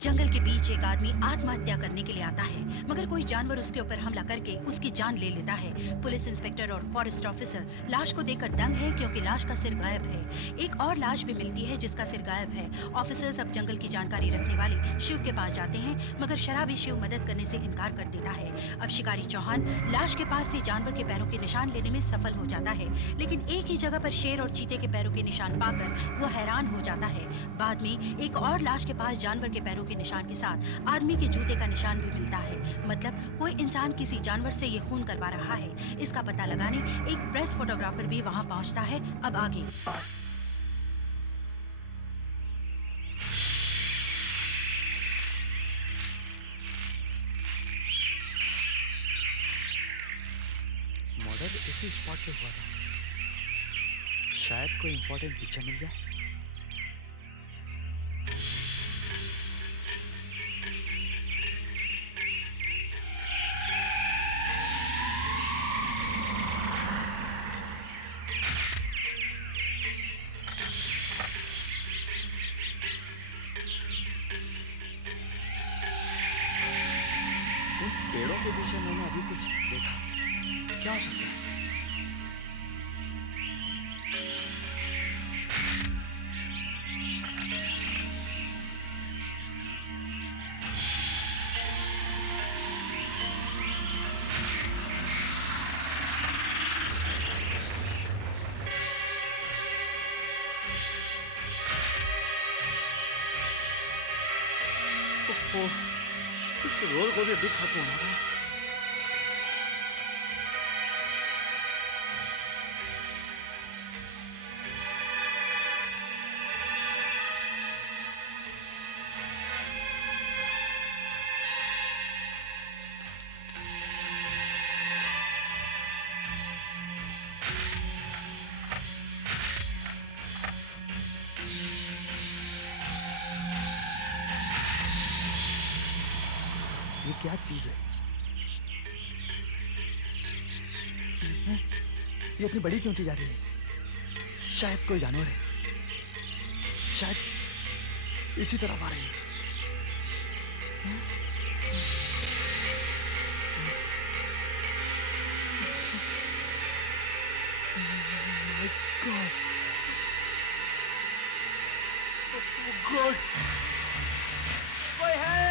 जंगल के बीच एक आदमी आत्महत्या करने के लिए आता है, मगर कोई जानवर उसके ऊपर हमला करके उसकी जान ले लेता है। पुलिस इंस्पेक्टर और फॉरेस्ट ऑफिसर लाश को देखकर दंग है, क्योंकि लाश का सिर गायब है। एक और लाश भी मिलती है जिसका सिर गायब है। ऑफिसर्स अब जंगल की जानकारी रखने वाले शिव के पास जाते हैं, मगर शराबी शिव मदद करने से इनकार कर देता है। अब शिकारी चौहान लाश के पास से जानवर के पैरों के निशान लेने में सफल हो जाता है, लेकिन एक ही जगह पर शेर और चीते के पैरों के निशान पाकर वो हैरान हो जाता है। बाद में एक और लाश के पास जानवर के पैरों के निशान के साथ आदमी के जूते का निशान भी मिलता है। मतलब कोई इंसान किसी जानवर से ये खून करवा रहा है। इसका पता लगाने एक प्रेस फोटोग्राफर भी वहां पहुंचता है। अब आगे मर्डर इसी स्पॉट पे हुआ था। शायद कोई इंपॉर्टेंट पिक्चर मिल जाए। पेड़ों के पीछे मैंने अभी कुछ देखा। क्या हो सकता है? इस रोल को भी अभी खत्म होना था। ये क्या चीज है? ये इतनी बड़ी क्यों जा रही है? शायद कोई जानवर है। शायद इसी तरफ आ रही है। गॉड, गॉड, कोई है?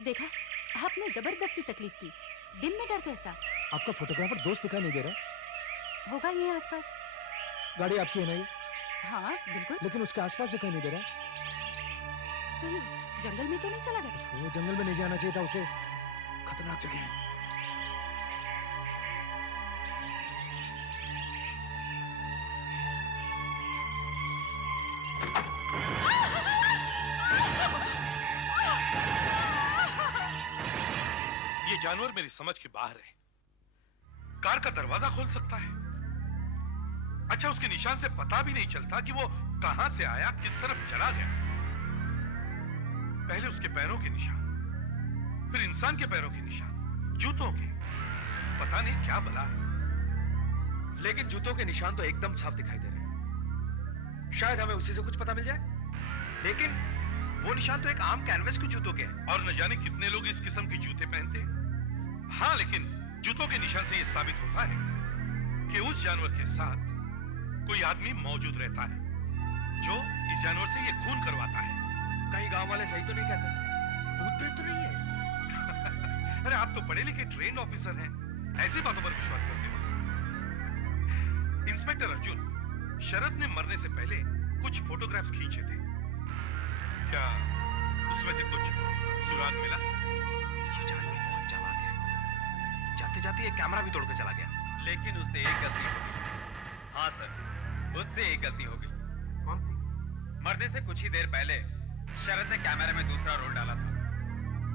देखा, आपने जबरदस्ती तकलीफ की। दिन में डर कैसा? आपका फोटोग्राफर दोस्त दिखाई नहीं दे रहा? होगा ये आसपास। गाड़ी आपकी है ना ये? हाँ बिल्कुल। लेकिन उसके आसपास दिखाई नहीं दे रहा। कहीं जंगल में तो नहीं चला गया? वो जंगल में नहीं जाना चाहिए था उसे। खतरनाक जगह है। ये जानवर मेरी समझ के बाहर है। कार का दरवाजा खोल सकता है। अच्छा, उसके निशान से पता भी नहीं चलता कि वो कहां से आया, किस तरफ चला गया। पहले उसके पैरों के निशान, फिर इंसान के पैरों के निशान, जूतों के। पता नहीं क्या बला है। लेकिन जूतों के निशान तो एकदम साफ दिखाई दे रहे हैं। शायद हमें उसी से कुछ पता मिल जाए। लेकिन वो निशान तो एक आम कैनवस के जूतों के हैं। और न जाने कितने लोग इस किस्म के जूते पहनते हैं। हाँ, लेकिन जूतों के निशान से यह साबित होता है कि उस जानवर के साथ कोई आदमी मौजूद रहता है जो इस जानवर से ये खून करवाता है। कहीं गांव वाले सही तो नहीं कहते? भूत प्रेत तो नहीं है? अरे आप तो पढ़े लिखे ट्रेन्ड ऑफिसर हैं, ऐसी बातों पर विश्वास करते हो। इंस्पेक्टर अर्जुन, शरद ने मरने से पहले कुछ फोटोग्राफ्स खींचे थे। क्या उसमें से कुछ सुराग मिला? ये जानवर बहुत चालाक है। जाते जाते ये कैमरा भी तोड़ के चला गया। लेकिन उससे एक गलती हो गई। हाँ सर, उससे एक गलती हो गई। कौन? मरने से कुछ ही देर पहले शरद ने कैमरे में दूसरा रोल डाला था।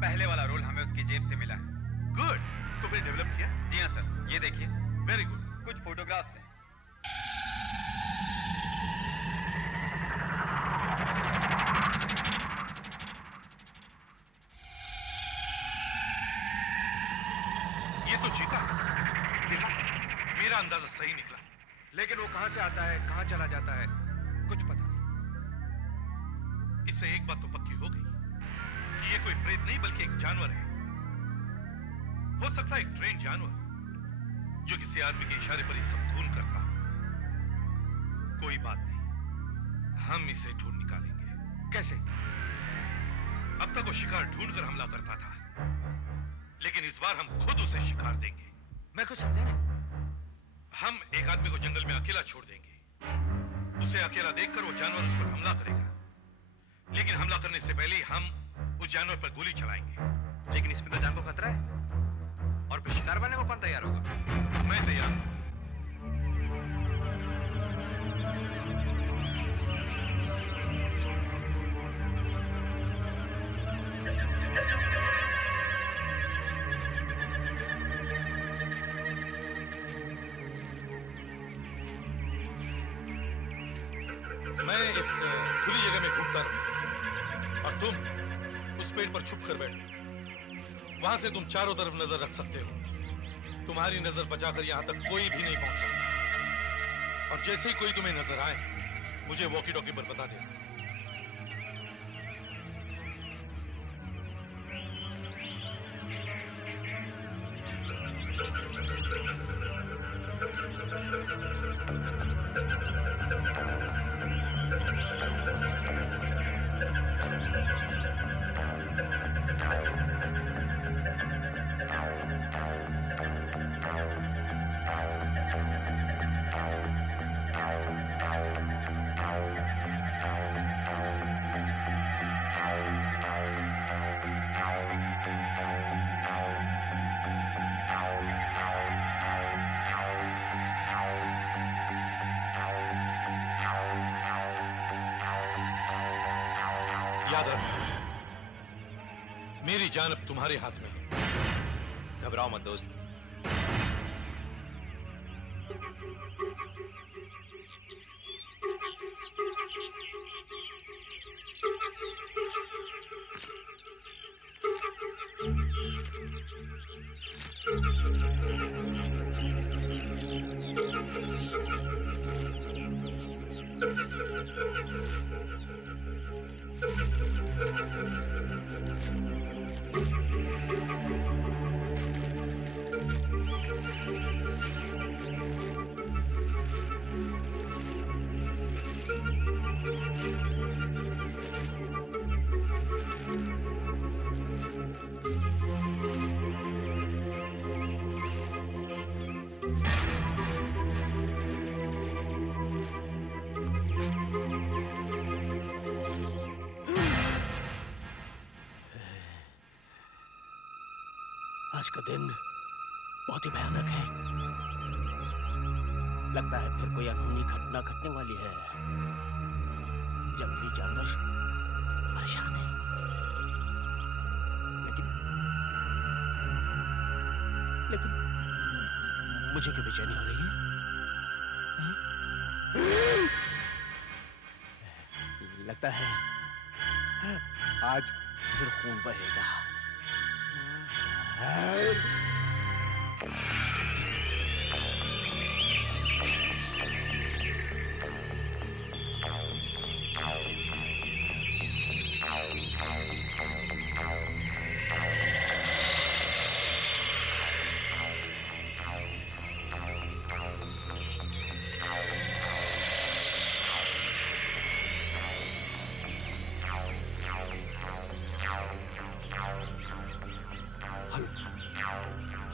पहले वाला रोल हमें उसकी जेब से मिला है। गुड, तुमने डेवलप किया? जी हाँ सर, ये देखिए वेरी गुड। कुछ फोटोग्राफ्स हैं। ये तो चीता है। देखा, मेरा अंदाजा सही निकला। लेकिन वो कहां से आता है, कहां चला जाता है, कुछ पता नहीं। इससे एक बात तो पक्की हो गई कि ये कोई प्रेत नहीं बल्कि एक जानवर है। हो सकता है एक ट्रेन जानवर जो किसी आदमी के इशारे पर ये सब खून कर रहा हो। कोई बात नहीं, हम इसे ढूंढ निकालेंगे। कैसे? अब तक वो शिकार ढूंढकर हमला करता था, लेकिन इस बार हम खुद उसे शिकार देंगे। मैं कुछ समझा नहीं। हम एक आदमी को जंगल में अकेला छोड़ देंगे। उसे अकेला देखकर वो जानवर उस पर हमला करेगा, लेकिन हमला करने से पहले ही हम उस जानवर पर गोली चलाएंगे। लेकिन इसमें तो जान को खतरा है, और फिर शिकार बनने को कौन तैयार होगा? मैं तैयार हूं। मैं इस खुली जगह में घूमता रहूंगा और तुम उस पेड़ पर छुप कर बैठो। वहां से तुम चारों तरफ नजर रख सकते हो। तुम्हारी नजर बचाकर यहां तक कोई भी नहीं पहुंच सकता। और जैसे ही कोई तुम्हें नजर आए, मुझे वॉकी टॉकी पर बता देना। याद रखना, मेरी जान अब तुम्हारे हाथ में है। घबराओ मत दोस्त। आज का दिन बहुत ही भयानक है। लगता है फिर कोई अनहोनी घटना घटने वाली है। जंगली जानवर परेशान है, लेकिन मुझे क्यों बेचैनी हो रही है? लगता है आज फिर खून बहेगा।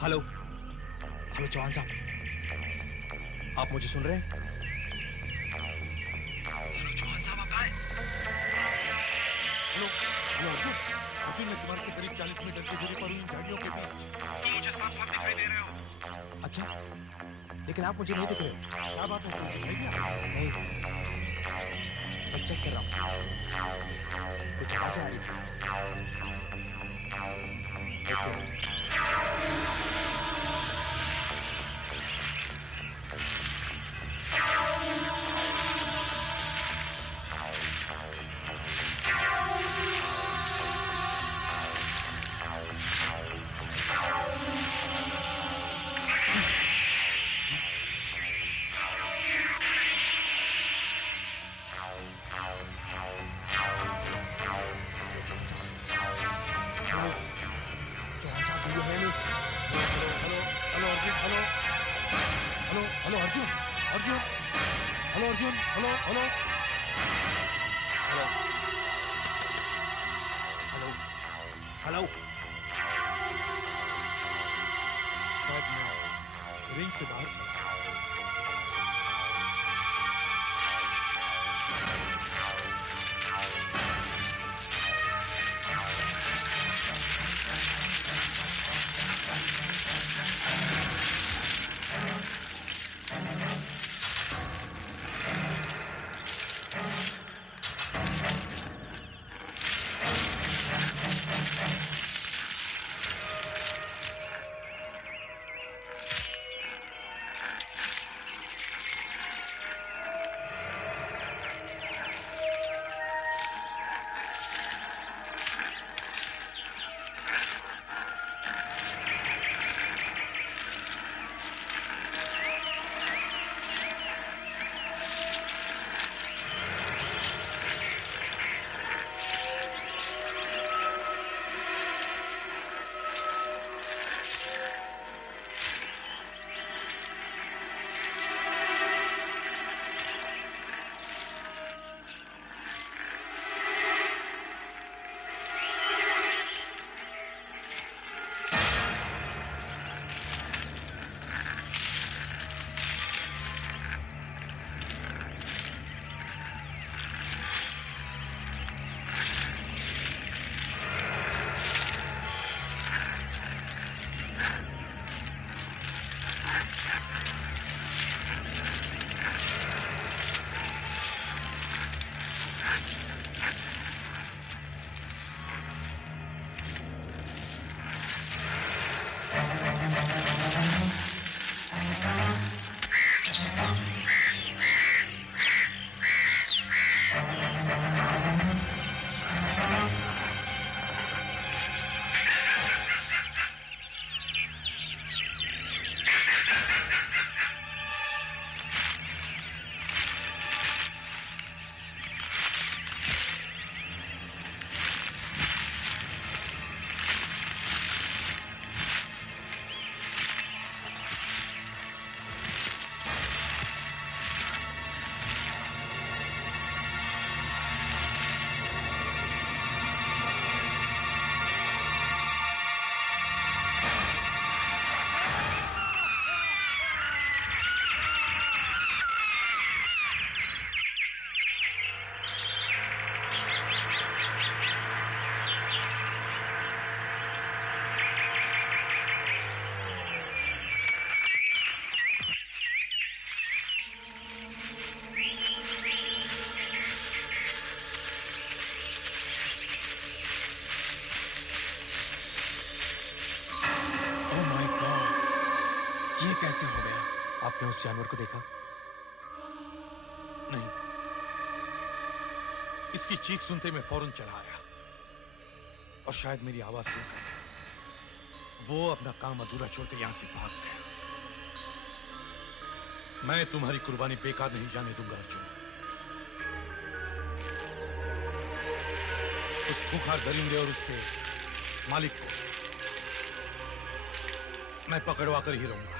हेलो हेलो चौहान साहब, आप मुझे सुन रहे हैं? हेलो चौहान साहब, आप कहाँ हैं? हेलो हेलो अर्जुन, अर्जुन मैं तुम्हारे से करीब 40 मीटर की दूरी पर हूँ, इन झाड़ियों के बीच। तुम मुझे साफ साफ दिखाई दे रहे हो। अच्छा, लेकिन आप मुझे नहीं दिख रहे। क्या बात है, तुम्हें दिखाई दिया? नहीं, मैं चेक कर रहा हूँ। कुछ आवाज़ें आ रही थी। चौहान साहब, do you hear me? Hello, Arjun, hello. Hello, Arjun. Hello, Arjun. Hello. शायद मैं रिंग से बाहर चला। कैसे हो गया? आपने उस जानवर को देखा? नहीं, इसकी चीख सुनते मैं फौरन चला आया और शायद मेरी आवाज सुनकर वो अपना काम अधूरा छोड़कर यहां से भाग गया। मैं तुम्हारी कुर्बानी बेकार नहीं जाने दूंगा अर्जुन। उस खूंखार दरिंदे और उसके मालिक को मैं पकड़वा कर ही रहूंगा।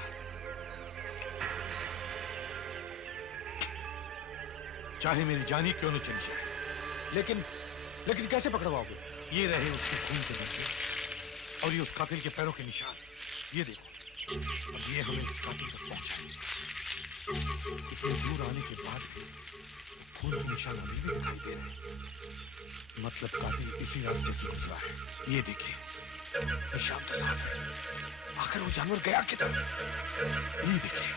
चाहे मेरी जानी क्यों न चली जाए। लेकिन कैसे पकड़वाओगे? ये रहे उसके खून के धब्बे और ये उस कातिल के पैरों के निशान। ये देखो, अब ये हमें इस कातिल तक पहुंचाएंगे। इतने दूर आने के बाद भी खून के निशान अभी भी दिखाई दे रहे हैं। मतलब कातिल इसी रास्ते से गुजरा है। ये देखिए, निशान तो साफ है। आखिर वो जानवर गया किधर? ये देखिए,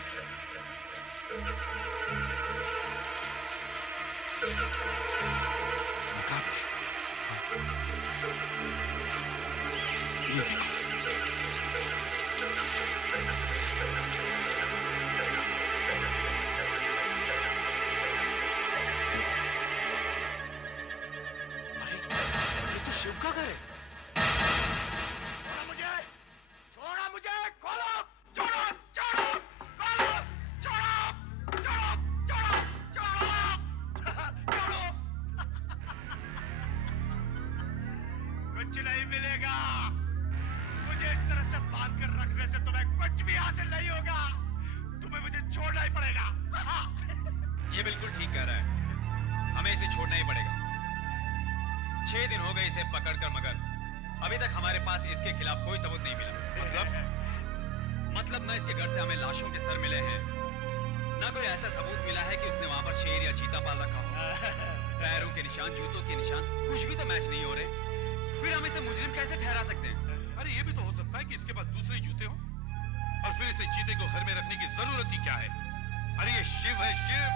देखा आपने? करने से तुम्हें कुछ भी हासिल नहीं होगा। तुम्हें मुझे छोड़ना ही पड़ेगा। ये बिल्कुल ठीक कह रहा है, हमें इसे छोड़ना ही पड़ेगा। 6 दिन हो गए इसे पकड़कर, मगर अभी तक हमारे पास इसके खिलाफ कोई सबूत नहीं मिला। मतलब न इसके घर से हमें लाशों के सर मिले हैं, न कोई ऐसा सबूत मिला है कि उसने वहां पर शेर या चीता पाल रखा हो। पैरों के निशान, जूतों के निशान, कुछ भी तो मैच नहीं हो रहे। फिर हम इसे मुजरिम कैसे ठहरा सकते हैं? अरे ये भी तो हो सकता है कि इसके पास दूसरे जूते हों और फिर इसे चीते को घर में रखने की जरूरत ही क्या है? अरे ये शिव है, शिव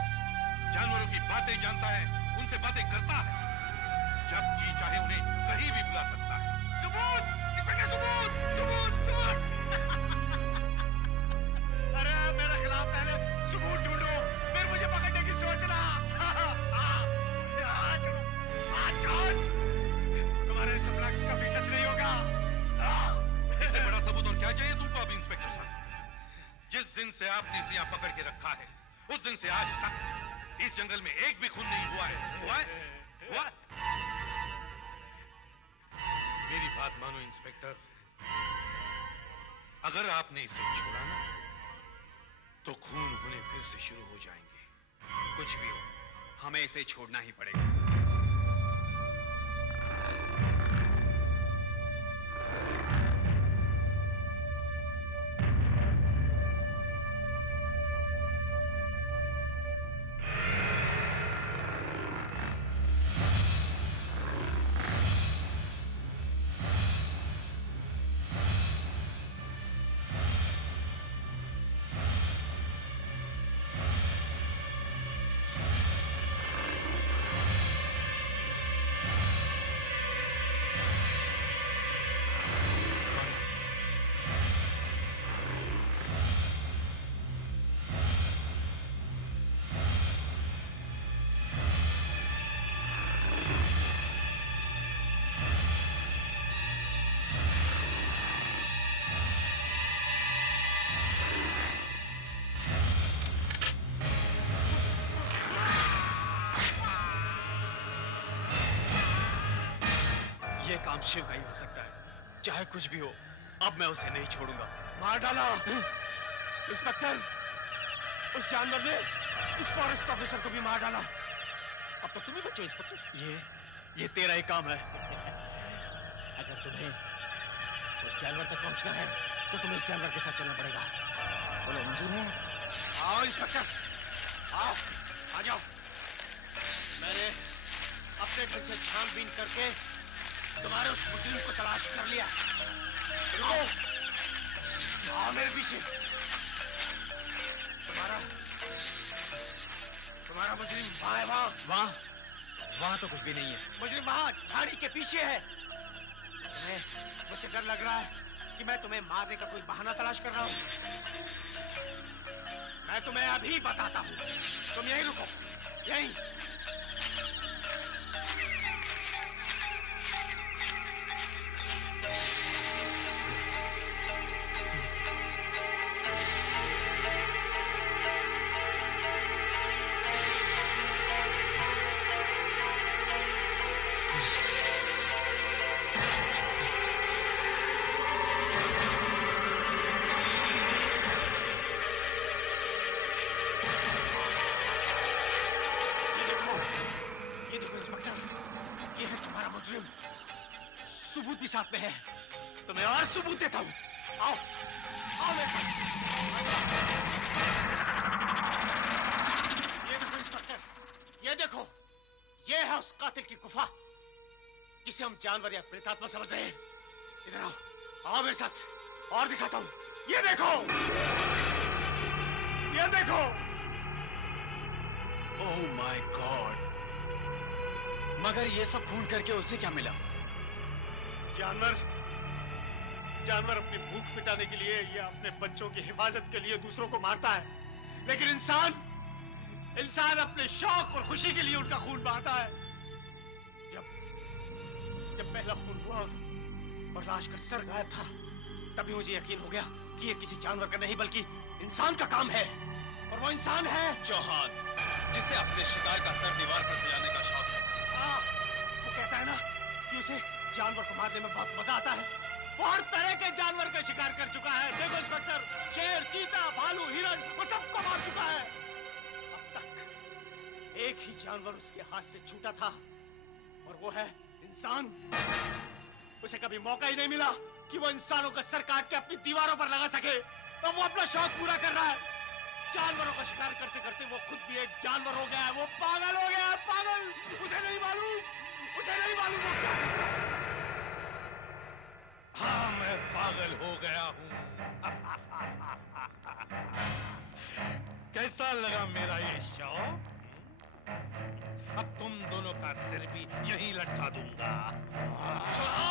जानवरों की बातें जानता है, उनसे बातें करता है, जब जी चाहे उन्हें कहीं भी बुला सकता है। सबूत, इंस्पेक्टर, सबूत, सबूत, सबूत। अरे मेरे खिलाफ पहले सबूत ढूंढो, फिर मुझे पकड़ने की सोचना। तुम्हारे सपना कभी सच नहीं होगा। इससे बड़ा सबूत और क्या चाहिए तुमको अब इंस्पेक्टर साहब? जिस दिन से आपने इसे यहाँ पकड़ के रखा है, उस दिन से आज तक इस जंगल में एक भी खून नहीं हुआ है। हुआ है? हुआ? मेरी बात मानो इंस्पेक्टर, अगर आपने इसे छोड़ा ना, तो खून होने फिर से शुरू हो जाएंगे। कुछ भी हो, हमें इसे छोड़ना ही पड़ेगा। ये काम शिव का ही हो सकता है, चाहे कुछ भी हो। अब मैं उसे नहीं छोड़ूंगा। मार डाला इंस्पेक्टर, उस जानवर ने इस फॉरेस्ट ऑफिसर को भी मार डाला। अब तक तुम ही बचे इंस्पेक्टर। ये तेरा ही काम है। अगर तुम्हें उस जानवर तक पहुंचना है तो तुम्हें इस जानवर के साथ चलना पड़ेगा। बोलो मंजूर है? आओ इंस्पेक्टर, आओ, आ जाओ। मैंने अपने ढंग से छानबीन करके तुम्हारे उस मुजरिम को तलाश कर लिया। रुको, आओ मेरे पीछे। तुम्हारा मुजरिम वहाँ है, वहाँ तो कुछ भी नहीं है। मुजरिम वहाँ झाड़ी के पीछे है। तुम्हें मुझसे डर लग रहा है कि मैं तुम्हें मारने का कोई बहाना तलाश कर रहा हूँ। मैं तुम्हें अभी बताता हूँ। तुम यहीं रुको, यहीं। सबूत भी साथ में है। तुम्हें और सबूत देता हूँ। आओ, आओ मेरे साथ। ये देखो इंस्पेक्टर, ये देखो, ये है उस कातिल की गुफा जिसे हम जानवर या प्रेतात्मा समझ रहे हैं। इधर आओ, आओ मेरे साथ और दिखाता हूँ। ये देखो, ये देखो। Oh my God! मगर ये सब खून करके उसे क्या मिला? जानवर अपनी भूख मिटाने के लिए या अपने बच्चों की हिफाजत के लिए दूसरों को मारता है, लेकिन इंसान अपने शौक और खुशी के लिए उनका खून बहाता है। जब पहला खून हुआ और लाश का सर गायब था, तभी मुझे यकीन हो गया कि ये किसी जानवर का नहीं बल्कि इंसान का काम है। और वो इंसान है चौहान, जिसे अपने शिकार का सर दीवार पर सजाने का शौक है। वो कहता है ना कि उसे जानवर को मारने में बहुत मजा आता है। वो हर तरह के जानवर का शिकार कर चुका है। देखो इंस्पेक्टर, शेर, चीता, भालू, हिरन, वो सबको मार चुका है। अब तक एक ही जानवर उसके हाथ से छूटा था और वो है इंसान। उसे कभी मौका ही नहीं मिला कि वो इंसानों का सर काट के अपनी दीवारों पर लगा सके। अब वो अपना शौक पूरा कर रहा है। जानवरों का शिकार करते करते वो खुद भी एक जानवर हो गया है। वो पागल हो गया है, पागल। उसे नहीं मालूम वो क्या कर रहा है। हाँ, मैं पागल हो गया हूँ। कैसा लगा मेरा ये शौक? अब तुम दोनों का सिर भी यहीं लटका दूंगा। चलो।